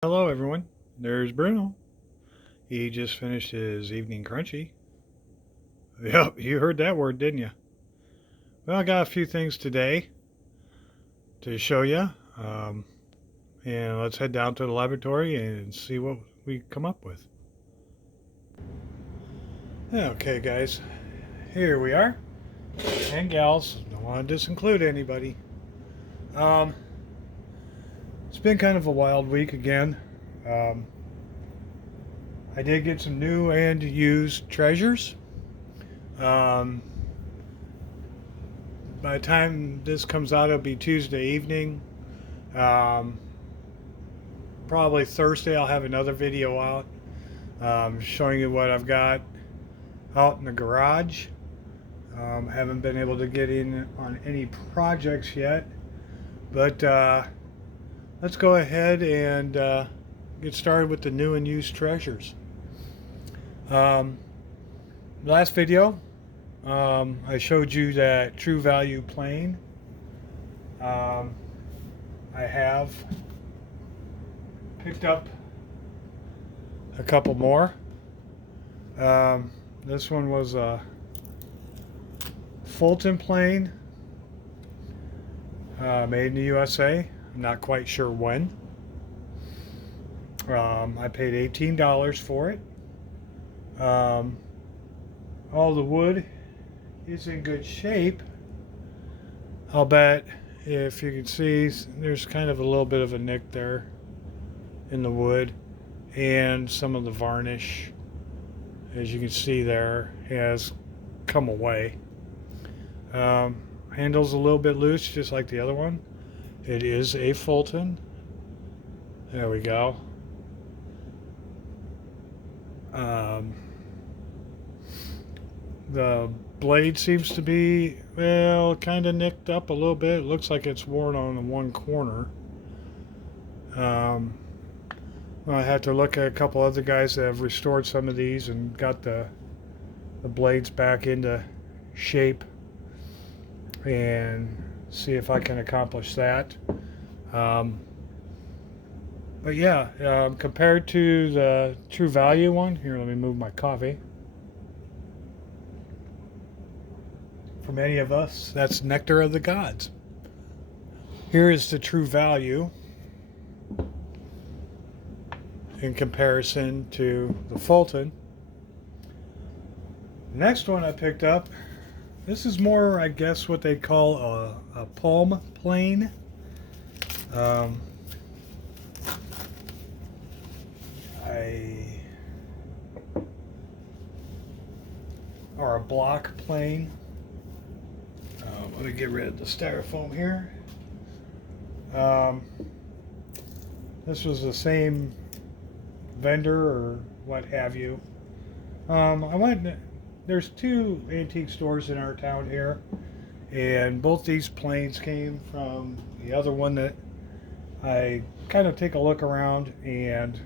Hello, everyone. There's Bruno. He just finished his evening crunchy. Yep, you heard that word, didn't you? Well, I got a few things today to show you. And let's head down to the laboratory and see what we come up with. Okay, guys. Here we are. And gals. Don't want to disinclude anybody. Um, it's been kind of a wild week again. Um, I did get some new and used treasures. Um, by the time this comes out, it'll be Tuesday evening. Um, Probably Thursday, I'll have another video out showing you what I've got out in the garage. Haven't been able to get in on any projects yet, but let's go ahead and get started with the new and used treasures. Um, Last video, I showed you that True Value plane. Um, I have picked up a couple more. This one was a Fulton plane, made in the USA. I'm not quite sure when. I paid $18 for it. All the wood is in good shape. I'll bet if you can see, there's kind of a little bit of a nick there in the wood, and some of the varnish, as you can see there, has come away. Handle's a little bit loose, just like the other one. It is a Fulton. There we go. The blade seems to be, well, kind of nicked up a little bit. It looks like it's worn on one corner. I have to look at a couple other guys that have restored some of these and got the blades back into shape, and see if I can accomplish that. But yeah, compared to the True Value one, here, let me move my coffee. For many of us, that's nectar of the gods. Here is the True Value in comparison to the Fulton. The next one I picked up, this is more, I guess, what they call a palm plane. Or a block plane. Let me get rid of the styrofoam here. This was the same vendor or what have you. There's two antique stores in our town here, and both these planes came from the other one that I kind of take a look around, and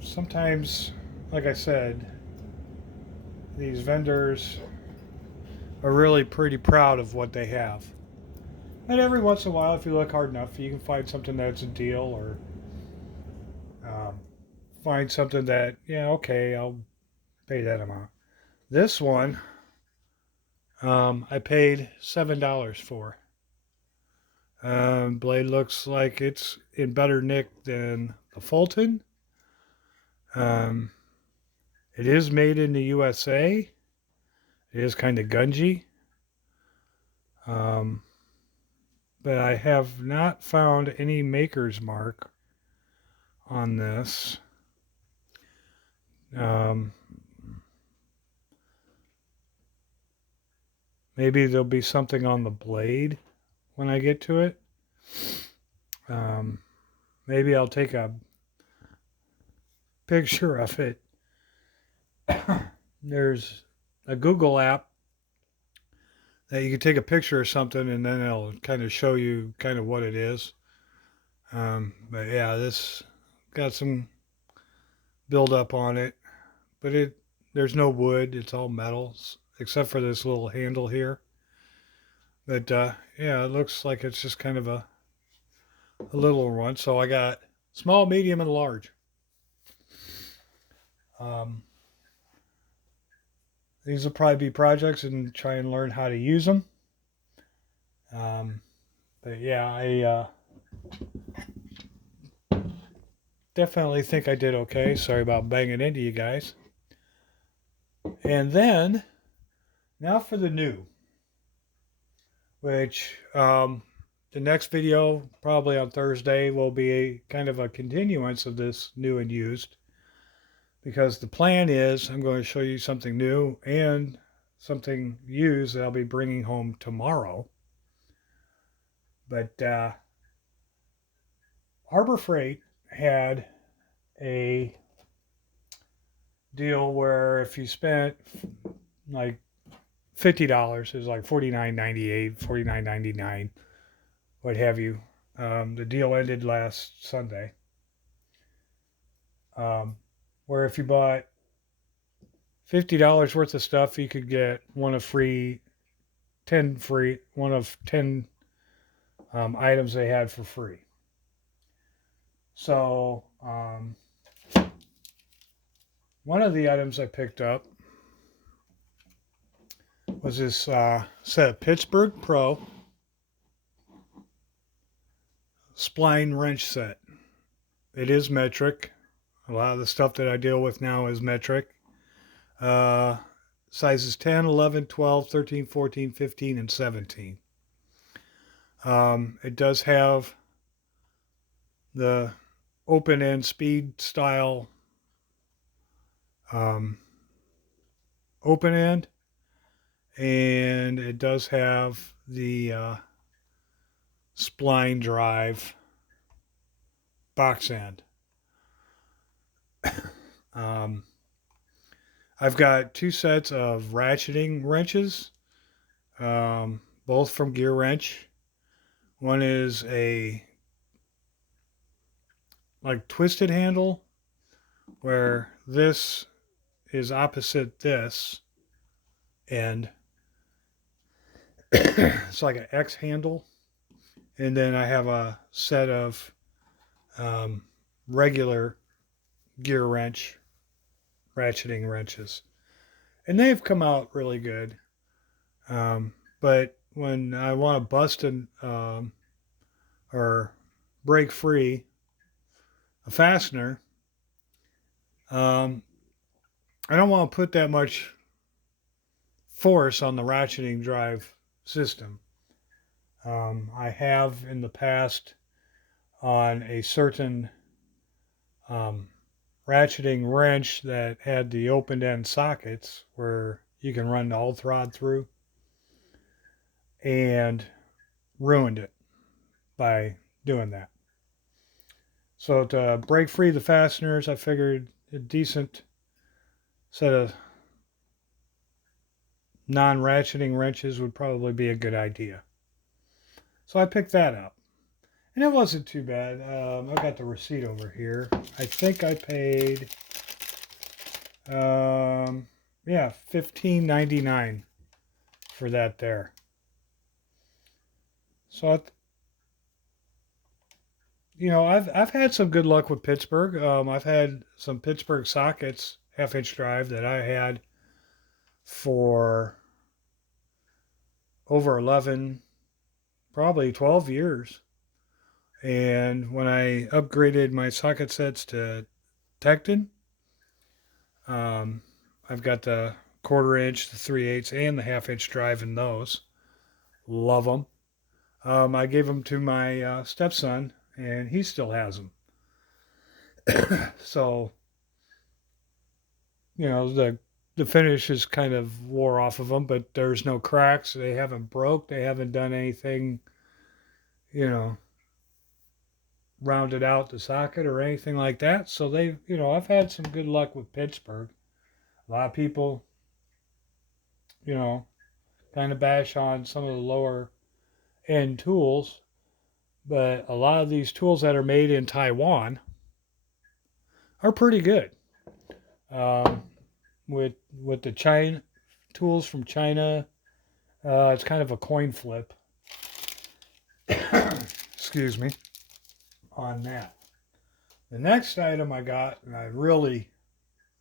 sometimes, like I said, these vendors are really pretty proud of what they have. And every once in a while, if you look hard enough, you can find something that's a deal, or find something that, yeah, okay, I'll pay that amount. This one, I paid $7 for. Blade looks like it's in better nick than the Fulton. It is made in the USA. It is kind of gungy. But I have not found any maker's mark on this. Maybe there'll be something on the blade when I get to it. Maybe I'll take a picture of it. There's a Google app that you can take a picture of something, and then it'll kind of show you kind of what it is. But yeah, this got some build up on it, but there's no wood. It's all metals except for this little handle here. But yeah, it looks like it's just kind of a a little one. So I got small, medium, and large. Um, these will probably be projects and try and learn how to use them. Um, but yeah, I definitely think I did okay. Sorry about banging into you guys. And then, now for the new, which the next video, probably on Thursday, will be a kind of a continuance of this new and used. Because the plan is I'm going to show you something new and something used that I'll be bringing home tomorrow. But Harbor Freight had a deal where if you spent like $50, it was like $49.98, $49.99, what have you. The deal ended last Sunday. Where if you bought $50 worth of stuff, you could get one of 10 items they had for free. So one of the items I picked up was this set of Pittsburgh Pro spline wrench set. It is metric. A lot of the stuff that I deal with now is metric. Sizes 10, 11, 12, 13, 14, 15, and 17. It does have the open end speed style open end, and it does have the spline drive box end. I've got two sets of ratcheting wrenches, both from Gear Wrench. One is a like twisted handle, where this is opposite this end. It's like an X handle. And then I have a set of regular Gear Wrench ratcheting wrenches. And they've come out really good. But when I want to bust or break free a fastener, I don't want to put that much force on the ratcheting drive system. I have in the past on a certain ratcheting wrench that had the open end sockets where you can run the old rod through, and ruined it by doing that. So to break free the fasteners, I figured a decent set of non-ratcheting wrenches would probably be a good idea. So I picked that up. And it wasn't too bad. I got the receipt over here. I think I paid, $15.99 for that there. So, I've had some good luck with Pittsburgh. I've had some Pittsburgh sockets, half-inch drive, that I had for over 11, probably 12 years. And when I upgraded my socket sets to Tekton, I've got the 1/4 inch, the 3/8, and the half-inch drive in those. Love them. I gave them to my stepson, and he still has them. So, the finish is kind of wore off of them, but there's no cracks. They haven't broke. They haven't done anything, rounded out the socket or anything like that. So I've had some good luck with Pittsburgh. A lot of people, kind of bash on some of the lower end tools, but a lot of these tools that are made in Taiwan are pretty good. With the China tools from China, it's kind of a coin flip. Excuse me. on that. The next item I got, and I really,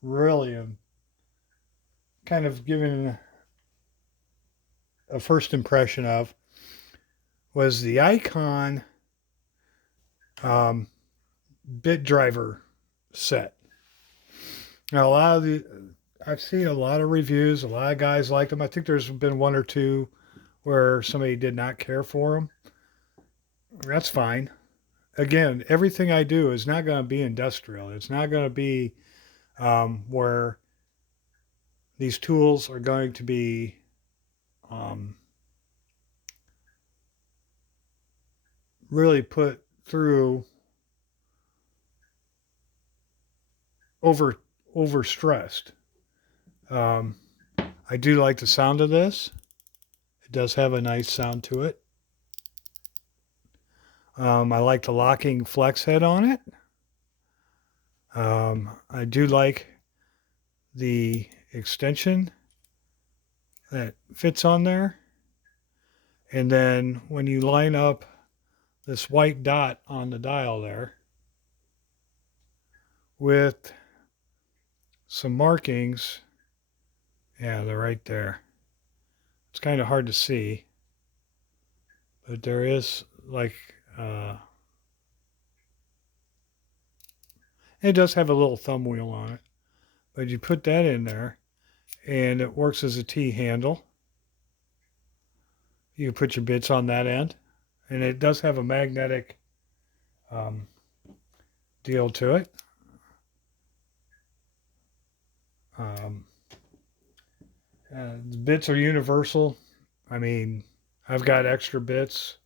really am kind of giving a first impression of, was the Icon bit driver set. Now, I've seen a lot of reviews. A lot of guys like them. I think there's been one or two where somebody did not care for them. That's fine. Again, everything I do is not going to be industrial. It's not going to be where these tools are going to be really put through overstressed. I do like the sound of this. It does have a nice sound to it. I like the locking flex head on it. I do like the extension that fits on there. And then when you line up this white dot on the dial there with some markings, yeah, they're right there. It's kind of hard to see, but there is like it does have a little thumb wheel on it, but you put that in there and it works as a T handle. You can put your bits on that end, and it does have a magnetic deal to it. The bits are universal. I mean, I've got extra bits.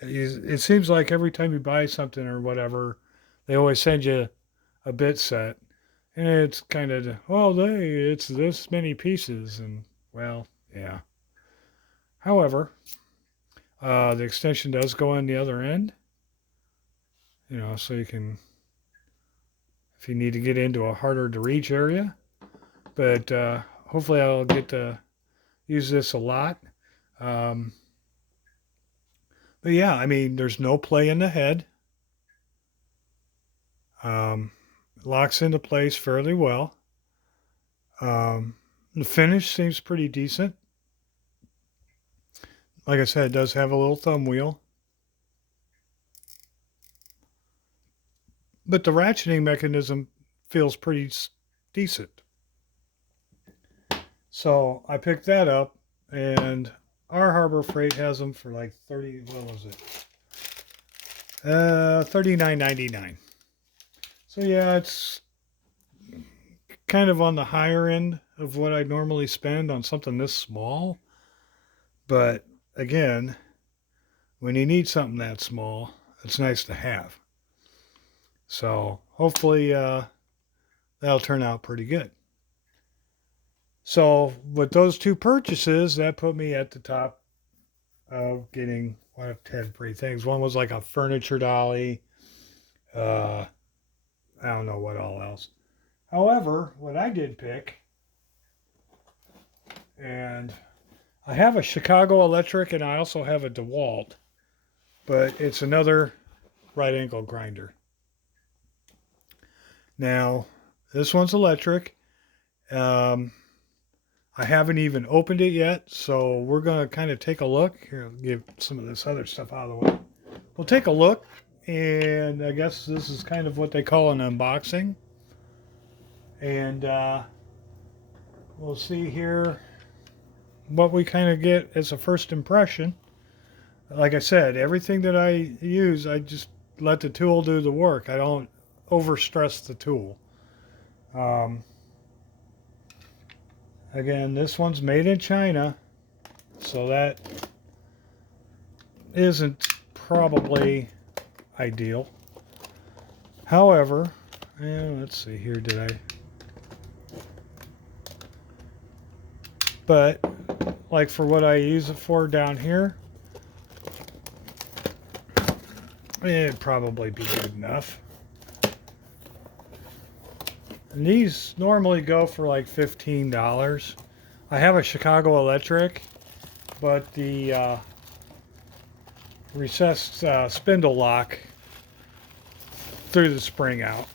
It seems like every time you buy something or whatever, they always send you a bit set. And it's kind of, well, it's this many pieces. And, well, yeah. However, the extension does go on the other end. You know, so you can, if you need to get into a harder to reach area. But hopefully I'll get to use this a lot. But yeah, I mean, there's no play in the head. Locks into place fairly well. The finish seems pretty decent. Like I said, it does have a little thumb wheel. But the ratcheting mechanism feels pretty decent. So I picked that up, and our Harbor Freight has them for like 30, what was it? $39.99. So yeah, it's kind of on the higher end of what I normally spend on something this small. But again, when you need something that small, it's nice to have. So hopefully that'll turn out pretty good. So with those two purchases, that put me at the top of getting 10 free things. One was like a furniture dolly. I don't know what all else. However, what I did pick, and I have a Chicago Electric and I also have a DeWalt, but it's another right angle grinder. Now, this one's electric. I haven't even opened it yet, so we're going to kind of take a look. Here, I'll get some of this other stuff out of the way. We'll take a look, and I guess this is kind of what they call an unboxing. And we'll see here what we kind of get as a first impression. Like I said, everything that I use, I just let the tool do the work. I don't overstress the tool. Again, this one's made in China, so that isn't probably ideal. However, let's see here, but like for what I use it for down here, it'd probably be good enough. And these normally go for like $15. I have a Chicago Electric, but the recessed spindle lock threw the spring out.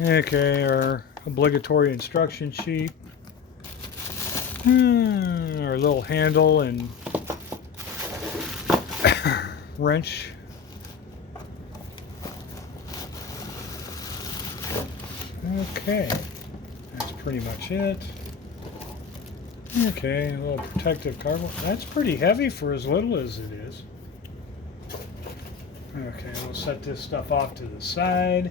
Okay, our obligatory instruction sheet. Our little handle and wrench. Okay, that's pretty much it. Okay, a little protective cardboard. That's pretty heavy for as little as it is. Okay, we'll set this stuff off to the side.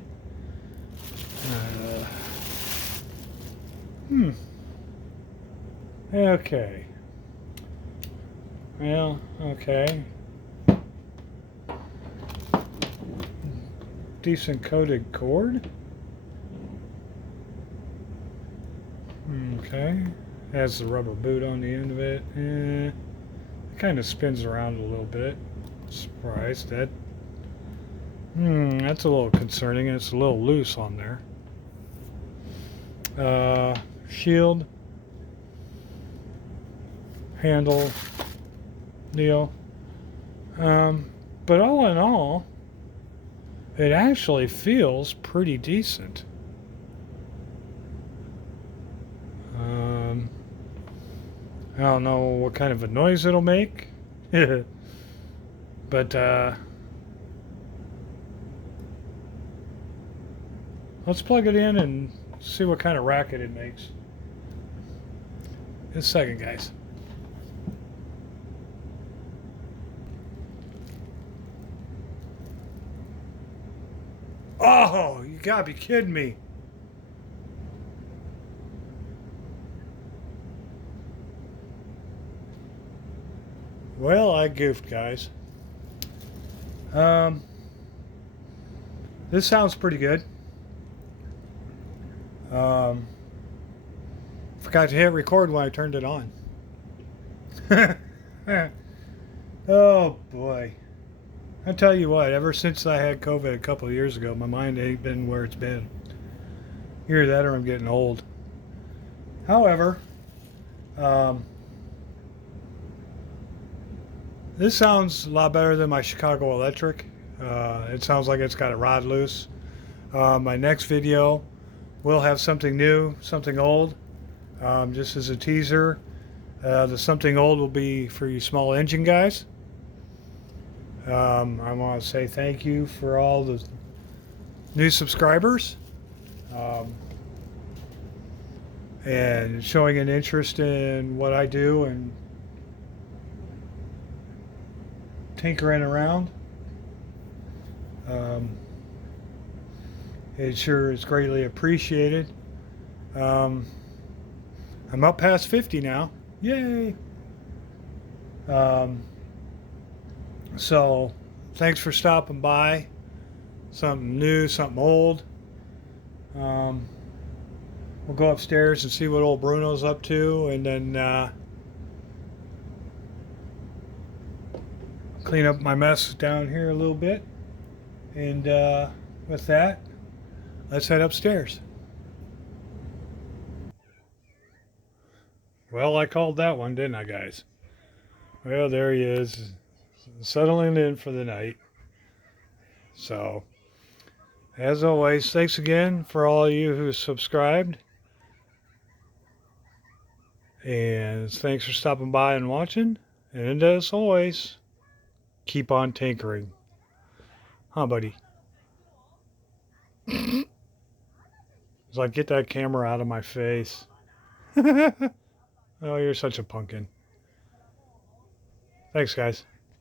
Okay. Well, okay. Decent coated cord. Okay. Has the rubber boot on the end of it. It kind of spins around a little bit. Surprised that. That's a little concerning. It's a little loose on there. Shield. Handle. Deal. But all in all, it actually feels pretty decent. I don't know what kind of a noise it'll make, but let's plug it in and see what kind of racket it makes. Just a second, guys. Oh, you gotta be kidding me. Well, I goofed, guys. This sounds pretty good. Forgot to hit record when I turned it on. Oh boy. I tell you what, ever since I had COVID a couple of years ago, my mind ain't been where it's been. Either that or I'm getting old. However, this sounds a lot better than my Chicago Electric. It sounds like it's got a rod loose. My next video will have something new, something old. Just as a teaser, the something old will be for you small engine guys. I want to say thank you for all the new subscribers and showing an interest in what I do and tinkering around. It sure is greatly appreciated. I'm up past 50 now. Yay! So, thanks for stopping by. Something new, something old. We'll go upstairs and see what old Bruno's up to, and then clean up my mess down here a little bit. And with that, let's head upstairs. Well, I called that one, didn't I, guys? Well, there he is, settling in for the night. So, as always, thanks again for all of you who subscribed. And thanks for stopping by and watching. And as always, keep on tinkering. Huh, buddy? It's like, get that camera out of my face. Oh, you're such a pumpkin. Thanks, guys.